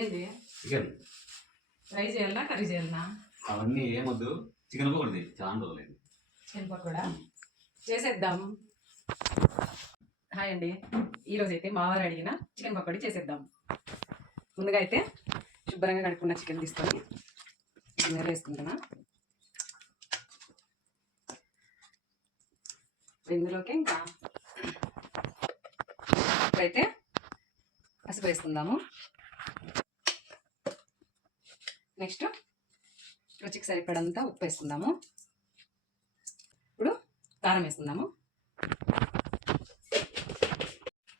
ఏంది chicken fry చేయాలనా curry చేయాలనా? అవన్నీ ఏమొద్దు, చికెన్ పకోడీ చాలా రోజులైంది. చికెన్ పకోడా చేసేద్దాం. హాయ్ అండి, ఈరోజు అయితే మావారు అడిగిన చికెన్ పకోడీ చేసేద్దాం. ముందుగా అయితే శుభ్రంగా కడుక్కున్న చికెన్ తీసుకొని గిన్నెలో వేసుకుంటున్నా. ఇందులోకి ఇంకా ఇప్పుడైతే పసుపు వేసుకుందాము. నెక్స్ట్ రుచికి సరిపడంతా ఉప్పు వేసుకుందాము. ఇప్పుడు కారం వేసుకుందాము.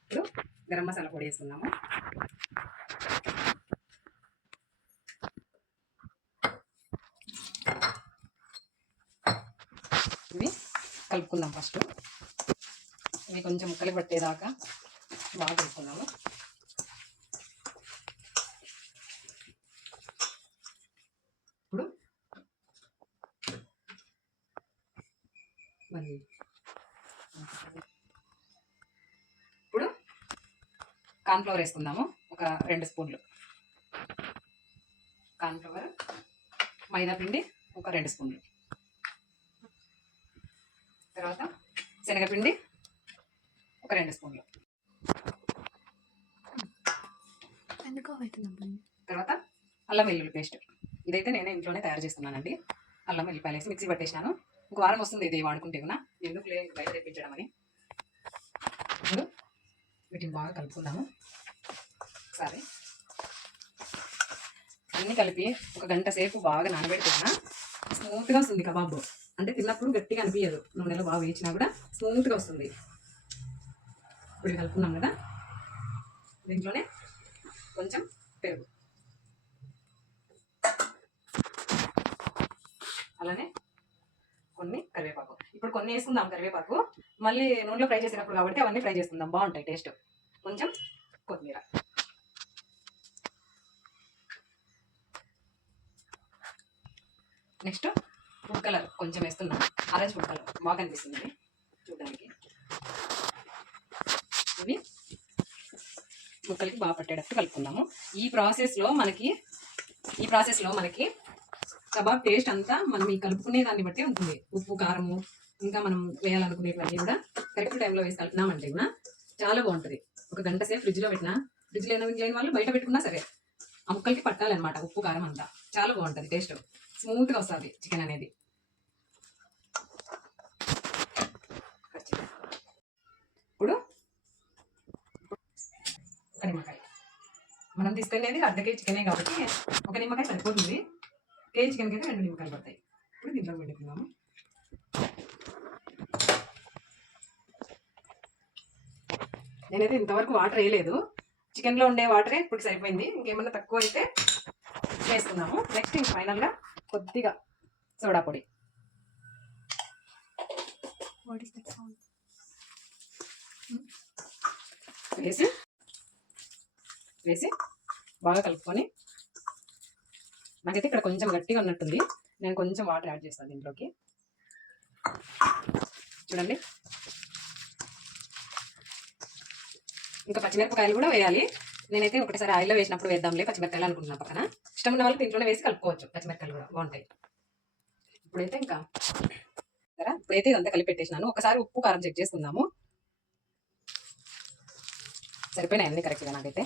ఇప్పుడు గరం మసాలా పొడి వేసుకుందాము. ఇవి కలుపుకుందాం. ఫస్ట్ ఇవి కొంచెం ముక్కలు పట్టేదాకా బాగా కలుపుకుందాము. ఇప్పుడు ఇప్పుడు కార్న్ఫ్లవర్ వేసుకుందాము. ఒక 2 స్పూన్లు కార్న్ఫ్లవర్, మైదా పిండి ఒక 2 స్పూన్లు, తర్వాత శనగపిండి ఒక 2 స్పూన్లు, తర్వాత అల్లం వెల్లుల్లి పేస్ట్. ఇదైతే నేనే ఇంట్లోనే తయారు చేస్తున్నానండి. అల్లం వెల్లిపాయలు వేసి మిక్సీ పట్టేసినాను. ఒక వారం వస్తుంది ఇది వాడుకుంటే కూడా, ఎందుకు బయట తెప్పించడం అని. ఇప్పుడు వీటిని బాగా కలుపుకుందాము. ఒకసారి అన్నీ కలిపి ఒక గంట సేపు బాగా నానబెట్టుకున్నా స్మూత్గా వస్తుంది కబాబ్. అంటే తిన్నప్పుడు గట్టిగా అనిపించదు, నూనెలో బాగా వేయించినా కూడా స్మూత్గా వస్తుంది. ఇప్పుడు కలుపుకున్నాం కదా, దీంట్లోనే కొంచెం పెరుగు, అలానే కొన్ని కరివేపాకు. ఇప్పుడు కొన్ని వేసుకుందాం కరివేపాకు, మళ్ళీ నూనెలో ఫ్రై చేసినప్పుడు కాబట్టి అవన్నీ ఫ్రై చేసుకుందాం, బాగుంటాయి టేస్ట్. కొంచెం కొత్తిమీర, నెక్స్ట్ ఫుడ్ కలర్ కొంచెం వేస్తున్నాం. ఆరెంజ్ ఫుడ్ కలర్ బాగా అనిపిస్తుంది చూడడానికి. ఇవి ముక్కలకి బాగా పట్టేటట్టు కలుపుకుందాము. ఈ ప్రాసెస్లో మనకి కబాబ్ టేస్ట్ అంతా మనం ఈ కలుపుకునే దాన్ని బట్టి ఉంటుంది. ఉప్పు, కారము, ఇంకా మనం వేయాలనుకునేటివన్నీ కూడా కరెక్ట్ టైంలో వేసి కలిపినామంటే కూడా చాలా బాగుంటుంది. ఒక గంట సేపు ఫ్రిడ్జ్లో పెట్టినా, ఫ్రిడ్జ్ లేని వాళ్ళు బయట పెట్టుకున్నా సరే ఆ ముక్కలకి పట్టాలన్నమాట ఉప్పు, కారం అంతా. చాలా బాగుంటుంది టేస్ట్, స్మూత్గా వస్తుంది చికెన్ అనేది. ఇప్పుడు ఒక నిమ్మకాయ, మనం తీసుకెళ్ళేది అర్ధ కేజీ చికెనే కాబట్టి ఒక నిమ్మకాయ సరిపోతుంది. కేజీ చికెన్కి అయితే 2 నిమ్మకాయలు పడతాయి. ఇప్పుడు దీంట్లో పెట్టుకున్నాము. నేనైతే ఇంతవరకు వాటర్ వేయలేదు, చికెన్లో ఉండే వాటరే ఇప్పుడు సరిపోయింది. ఇంకేమన్నా తక్కువ అయితే వేసుకున్నాము. నెక్స్ట్ ఇంక ఫైనల్గా కొద్దిగా సోడా పొడి వేసి బాగా కలుపుకొని, నాకైతే ఇక్కడ కొంచెం గట్టిగా ఉన్నట్టుంది, నేను కొంచెం వాటర్ యాడ్ చేస్తాను దీంట్లోకి. చూడండి, ఇంకా పచ్చిమిరపకాయలు కూడా వేయాలి. నేనైతే ఒకటిసారి ఆయిల్లో వేసినప్పుడు వేద్దాంలే పచ్చిమిరపకాయలు అనుకుంటున్నాను. పక్కన ఇష్టం ఉన్న వాళ్ళకి దీంట్లోనే వేసి కలుపుకోవచ్చు, పచ్చిమిరపకాయలు కూడా బాగుంటాయి. ఇప్పుడైతే ఇదంతా కలిపి పెట్టేసినాను. ఒకసారి ఉప్పు, కారం చెక్ చేసుకుందాము. సరిపోయినాయి అన్నీ కరెక్ట్గా. నాకైతే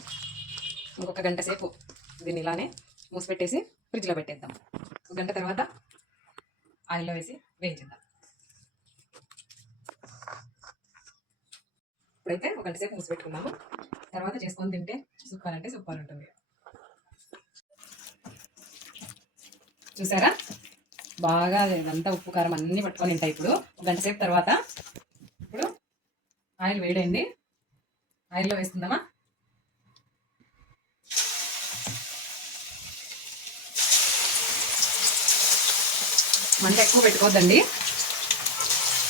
ఇంకొక గంట సేపు దీన్ని ఇలానే మూసిపెట్టేసి ఫ్రిడ్జ్లో పెట్టేద్దాం. ఒక గంట తర్వాత ఆయిల్లో వేసి వేయించేద్దాం. ఇప్పుడైతే ఒక గంట సేపు మూసిపెట్టుకున్నాము. తర్వాత చేసుకొని తింటే సూపర్ అంటే సూపర్ ఉంటుంది. చూసారా, బాగా ఇదంతా ఉప్పు, కారం అన్నీ పట్టుకొని ఉంటాయి. ఇప్పుడు ఒక గంట సేపు తర్వాత ఇప్పుడు ఆయిల్ వేడైంది, ఆయిల్లో వేసుకుందామా. మంట ఎక్కువ పెట్టుకోవద్దండి,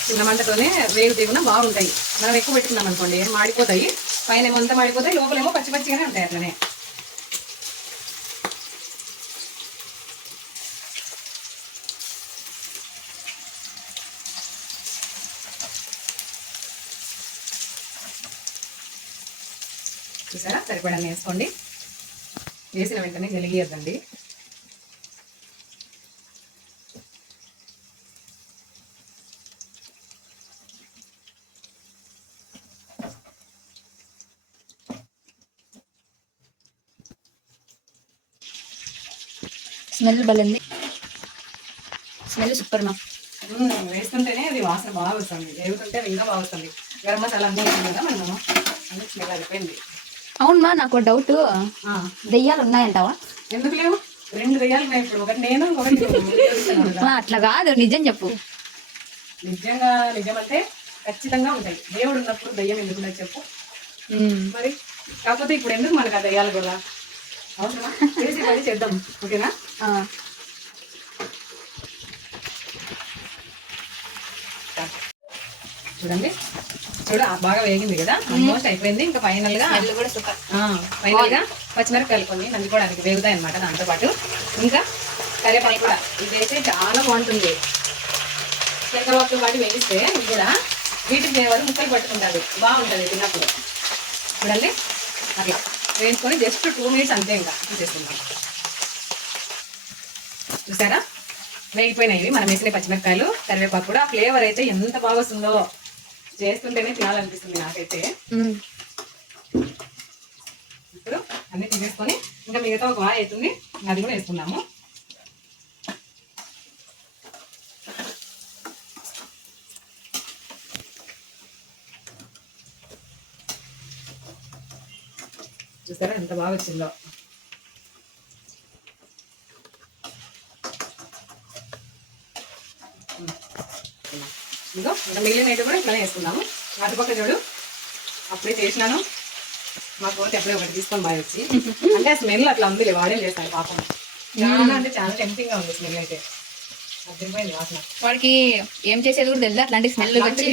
చిన్న మంటతోనే వేగుతీగున్నా బాగుంటాయి. మనం ఎక్కువ పెట్టుకున్నాం అనుకోండి మాడిపోతాయి, పైన ఏమో అంతా మాడిపోతాయి, లోపలేమో పచ్చి పచ్చిగానే ఉంటాయి అట్లనే. చూసారా, సరిపడా వేసుకోండి. వేసిన వెంటనే జరిగేద్దండి. స్మెల్ బలింది, స్మెల్ సూపర్ మా. వేస్తుంటేనే అది వాసన బాగా వస్తుంది, వేగుతుంటే అది ఇంకా బాగా వస్తుంది. గరం మసాలా అన్నీ వేసాం కదా మనము, అన్ని స్మెల్ అయిపోయింది. అవును మా, నాకు డౌట్, దెయ్యాలు ఉన్నాయంటావా? ఎందుకు లేవు? 2 దెయ్యాలు ఉన్నాయి ఇప్పుడు, ఒకటి నేను ఒకటి నువ్వు. మా, అట్లా కాదు, నిజం చెప్పు. నిజమంటే ఖచ్చితంగా ఉంటాయి. దేవుడు ఉన్నప్పుడు దయ్యం ఎందుకు ఉండదు చెప్పు మరి. కాకపోతే ఇప్పుడు ఎందుకు మనకు ఆ దయ్యాలు కూడా అవసరమా? చేసి పని చేద్దాం, ఓకేనా? చూడండి, బాగా వేగింది కదా, ఆల్మోస్ట్ అయిపోయింది. ఇంకా ఫైనల్ గా కూడా సూపర్. పచ్చిమిరపకాయలు కొన్ని నంచుకోవడానికి వేగుతాయి అనమాట. దాంతో పాటు ఇంకా కరివేపాకు కూడా, ఇదైతే చాలా బాగుంటుంది. శనగపప్పు వాటి వేగిస్తే ఇది కూడా వీటికి చేయవాలి, ముక్కలు పట్టుకుంటుంది, బాగుంటుంది తిన్నప్పుడు. చూడండి, అట్లా వేసుకొని జస్ట్ 2 మినిట్స్ అంతే, ఇంకా తీసేసుకుంటాం. చూసారా, వేగిపోయినాయి మనం వేసిన పచ్చిమిరపకాయలు, కరివేపాకు కూడా. ఫ్లేవర్ అయితే ఎంత బాగా వస్తుందో, చేస్తుంటేనే తినాలనిపిస్తుంది నాకైతే. ఇప్పుడు అన్ని తీసేసుకొని ఇంకా మిగతా ఒక వాయి అవుతుంది, అది కూడా వేసుకున్నాము. చూసారా ఎంత బాగా వచ్చిందో. ఇంకా మిగిలినవి కూడా ఇట్లా వేసుకున్నాము. అటుపక్క చూడు, అప్పుడే చేసినాను, మా కోరిక ఎప్పుడే ఒకటి తీసుకొని బాగా వచ్చి, అంటే స్మెల్ అట్లా ఉంది, వాడేం చేస్తాను పాపం. చాలా అంటే చాలా టెంప్టింగ్ గా ఉంది స్మెల్ అయితే, అర్థమైపోయింది వాసన. వాడికి ఏం చేసేది కూడా తెలియదు, అట్లాంటి స్మెల్ వచ్చి